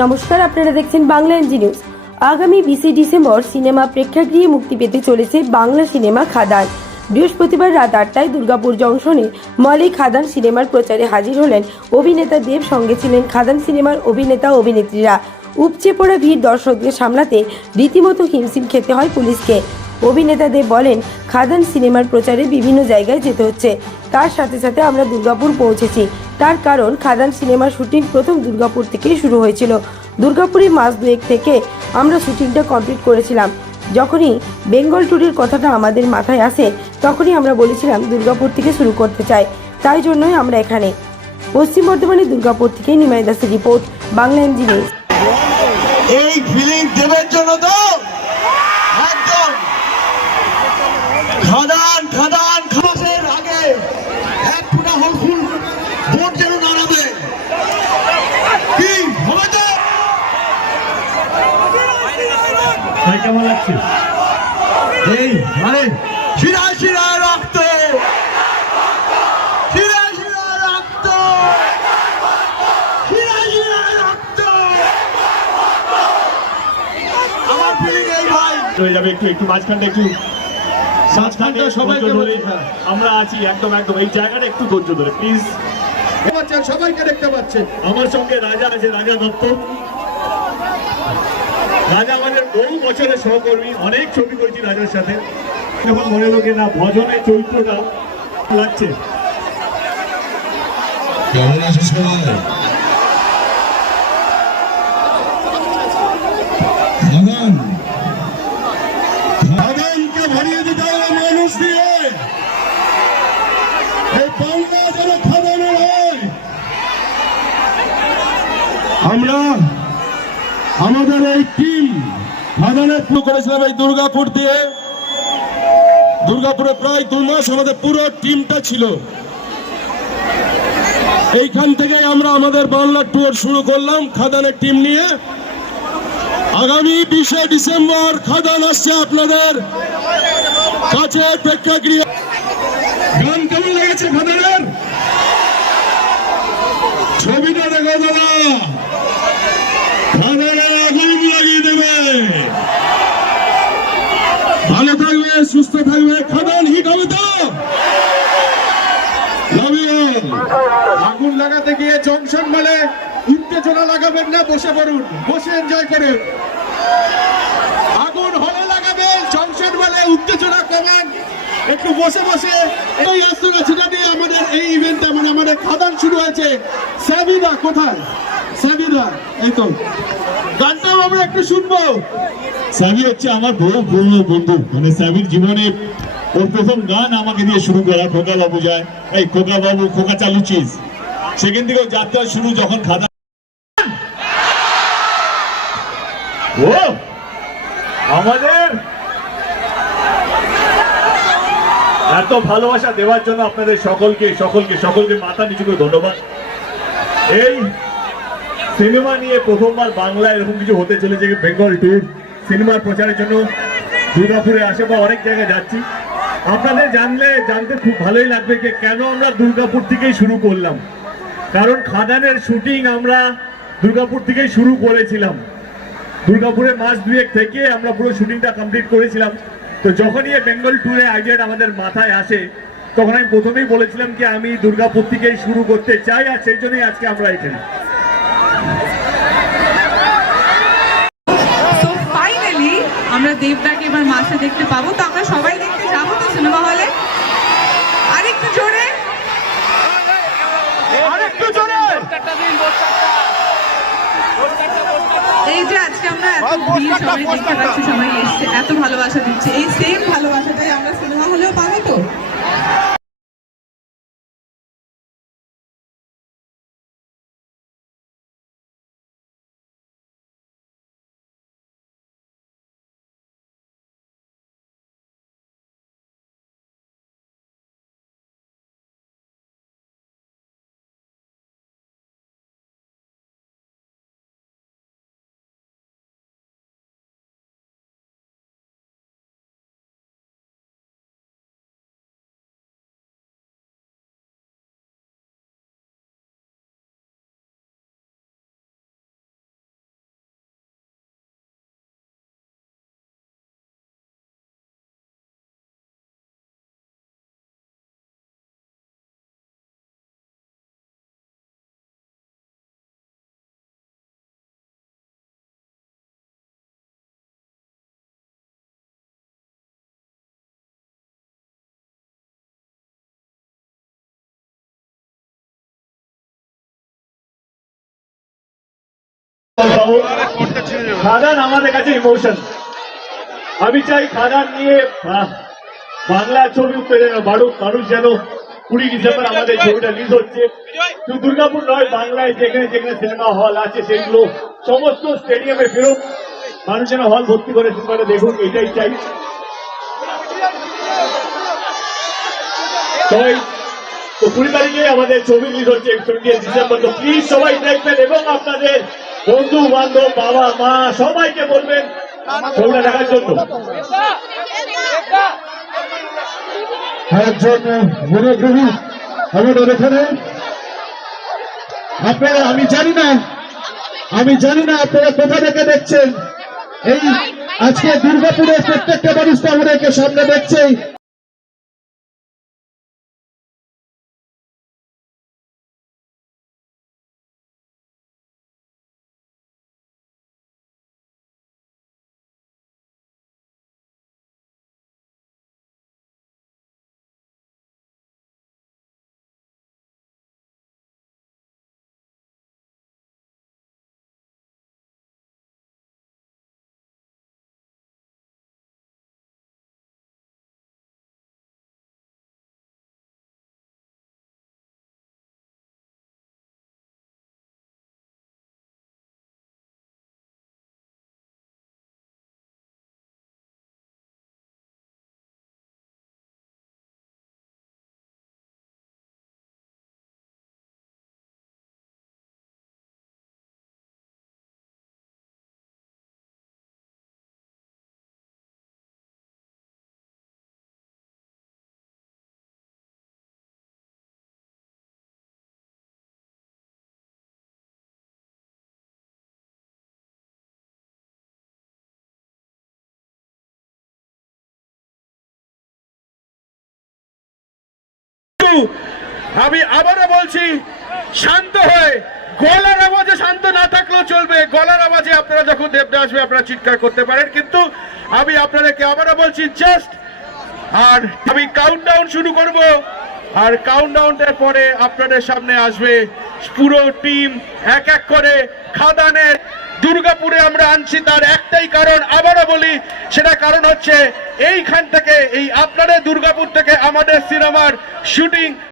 নমস্কার, আপনারা দেখছেন বাংলা এনজি নিউজ। আগামী বিশে ডিসেম্বর সিনেমা প্রেক্ষাগৃহে মুক্তি পেতে চলেছে বাংলা সিনেমা খাদান। বৃহস্পতিবার রাত আটটায় দুর্গাপুর জংশনে মলে খাদান সিনেমার প্রচারে হাজির হলেন অভিনেতা দেব, সঙ্গে ছিলেন খাদান সিনেমার অভিনেতা অভিনেত্রীরা। উপচে পড়া ভিড় দর্শকদের সামলাতে রীতিমতো হিমশিম খেতে হয় পুলিশকে। অভিনেতা দেব বলেন, খাদান সিনেমার প্রচারে বিভিন্ন জায়গায় যেতে হচ্ছে। তার সাথে সাথে আমরা দুর্গাপুর পৌঁছেছি। তার কারণ খাদান সিনেমার শুটিং প্রথম দুর্গাপুর থেকেই শুরু হয়েছিল। দুর্গাপুরে মাস দুয়েক থেকে আমরা শুটিংটা কমপ্লিট করেছিলাম। যখনই বেঙ্গল ট্যুরের কথাটা আমাদের মাথায় আসে, তখনই আমরা বলেছিলাম দুর্গাপুর থেকে শুরু করতে চাই। তাই জন্যই আমরা এখানে। পশ্চিম বর্ধমানের দুর্গাপুর থেকে নিমাই দাসের রিপোর্ট, বাংলা এমজি নিউজ এই ফিলিং দেবের জন্য তো একদম খাদান খাদান খাসের আগে এক ফুটা হলফুল ভোট যেন দাঁড়াবে কি হবে তো ভাই কেমন লাগছে? এই মানে শিরায় শিরায় রক্ত। শিরায় শিরায় রক্ত। শিরায় শিরায় রক্ত। আমার ফিলিং এই ভাই। হয়ে যাবে একটু একটু মাঝখানটা একটু। মাঝখানটা সবাইকে ধরে। আমরা আছি একদম একদম। এই জায়গাটা একটু ধৈর্য ধরে প্লিজ সবাইকে দেখতে পাচ্ছেন। আমার সঙ্গে রাজা আছে রাজা দত্ত। রাজা আমাদের বহু বছরের সহকর্মী অনেক ছবি করেছি রাজার সাথে। যখন মনে হলো না ভজনের চরিত্রটা লাগছে। কেমন আছো সবাই? খাদান ভরিয়ে দিতে হবে মানুষ দিয়ে। এই বাংলা যেন খাদানের হয়। আমরা আমাদের এই টিম খাদানের শুরু করেছিলাম এই দুর্গাপুর দিয়ে। দুর্গাপুরে প্রায় দু মাস আমাদের পুরো টিমটা ছিল। এইখান থেকে আমরা আমাদের বাংলা ট্যুর শুরু করলাম খাদানের টিম নিয়ে। আগামী বিশে ডিসেম্বর খাদান আসছে আপনাদের কাছে প্রেক্ষাগৃহ। গান কেমন লেগেছে খাদানের? ছবিটা দেখো দাদা খাদানের আগুন লাগিয়ে দেবে ভালো থাকবে সুস্থ থাকবে খাদান হিট হবে তো লাভ ইউ আগুন লাগাতে জংশন বলে উত্তেজনা লাগাবেন না, বসে পড়ুন, বসে এনজয় করুন। আগুন হলে লাগাবেন জংশন বলে উত্তেজনা কমান। একটু বসে বসে, এই সেটা দিয়ে আমাদের এই ইভেন্টটা মানে আমাদের খাদান শুরু হয়েছে। সাবিদা, কোথায়? সাবিদা, এই তো। গানটাও আমরা একটু শুনব। সাবি হচ্ছে আমার বড় পুরনো বন্ধু। মানে সাবির জীবনে ওর প্রথম গান আমাকে দিয়ে শুরু করা খোকা বাবু যায়। এই খোকা বাবু খোকা চালু চিজ সেখান থেকে যাত্রা শুরু যখন খাদা ও! আমাদের! এত ভালোবাসা দেওয়ার জন্য আপনাদের সকলকে সকলকে সকলকে মাথা নিচু করে ধন্যবাদ। এই সিনেমা নিয়ে প্রথমবার বাংলায় এরকম কিছু হতে চলেছে বেঙ্গল ট্যুর সিনেমার প্রচারের জন্য। দুর্গাপুরে আসে বা অনেক জায়গায় যাচ্ছি। আপনাদের জানলে, জানতে খুব ভালোই লাগবে যে কেন আমরা দুর্গাপুর থেকেই শুরু করলাম। কারণ খাদানের শুটিং আমরা দুর্গাপুর থেকেই শুরু করেছিলাম। দুর্গাপুরে মাস দুয়েক থেকে আমরা পুরো শুটিংটা কমপ্লিট করেছিলাম। তো যখনই বেঙ্গল ট্যুরে আইডিয়াটা আমাদের মাথায় আসে, তখন আমি প্রথমেই বলেছিলাম কি, আমি দুর্গাপুর থেকেই শুরু করতে চাই আর সেই জন্যই আজকে আমরা এখানে। আমরা দেবদাকে এবার মাসে দেখতে পাবো। তো আমরা সবাই দেখতে যাব তো সিনেমা হলে। আরেকটু জোরে। জোরে এই যে আজকে আমরা এত ভালোবাসা দিচ্ছি। এই সেম খাদান আমাদের কাছে ইমোশন আমি চাই খাদান নিয়ে বাংলা ছবি বাড়ুক, মানুষ যেন কুড়ি ডিসেম্বর আমাদের ছবিটা রিলিজ হচ্ছে। শুধু দুর্গাপুর নয়, বাংলায় যেখানে যেখানে সিনেমা হল আছে সেইগুলো সমস্ত স্টেডিয়ামে ফেরুক। মানুষ যেন হল ভর্তি করে সিনেমাটা দেখুক, এটাই চাই। তো কুড়ি তারিখে আমাদের ছবি রিলিজ হচ্ছে টোয়েন্টি ডিসেম্বর। তো প্লিজ সবাই দেখবেন এবং আপনাদের বন্ধু বান্ধব বাবা মা সবাইকে বলবেন, ছবিটা দেখার জন্য। একজন মনোগ্রহী আমাদের এখানে। আপনারা, আমি জানি না, আমি জানি না আপনারা কোথা থেকে দেখছেন। এই আজকে দুর্গাপুরের প্রত্যেকটা মানুষ আমাদেরকে সামনে দেখছে আমি আবারও বলছি, শান্ত হয়ে, গলার আওয়াজে শান্ত না থাকলেও চলবে। গলার আওয়াজে আপনারা যখন দেবদা আসবে আপনারা চিৎকার করতে পারেন, কিন্তু আমি আপনাদেরকে আবারও বলছি জাস্ট আর আমি কাউন্টডাউন শুরু করব। আর কাউন্টডাউনটার পরে আপনাদের সামনে আসবে পুরো টিম এক এক করে খাদানের দুর্গাপুরে আমরা আনছি, তার একটাই কারণ, আবারও বলি, সেটা কারণ হচ্ছে, এইখান থেকে, এই আপনাদের দুর্গাপুর থেকে আমাদের সিনেমার শুটিং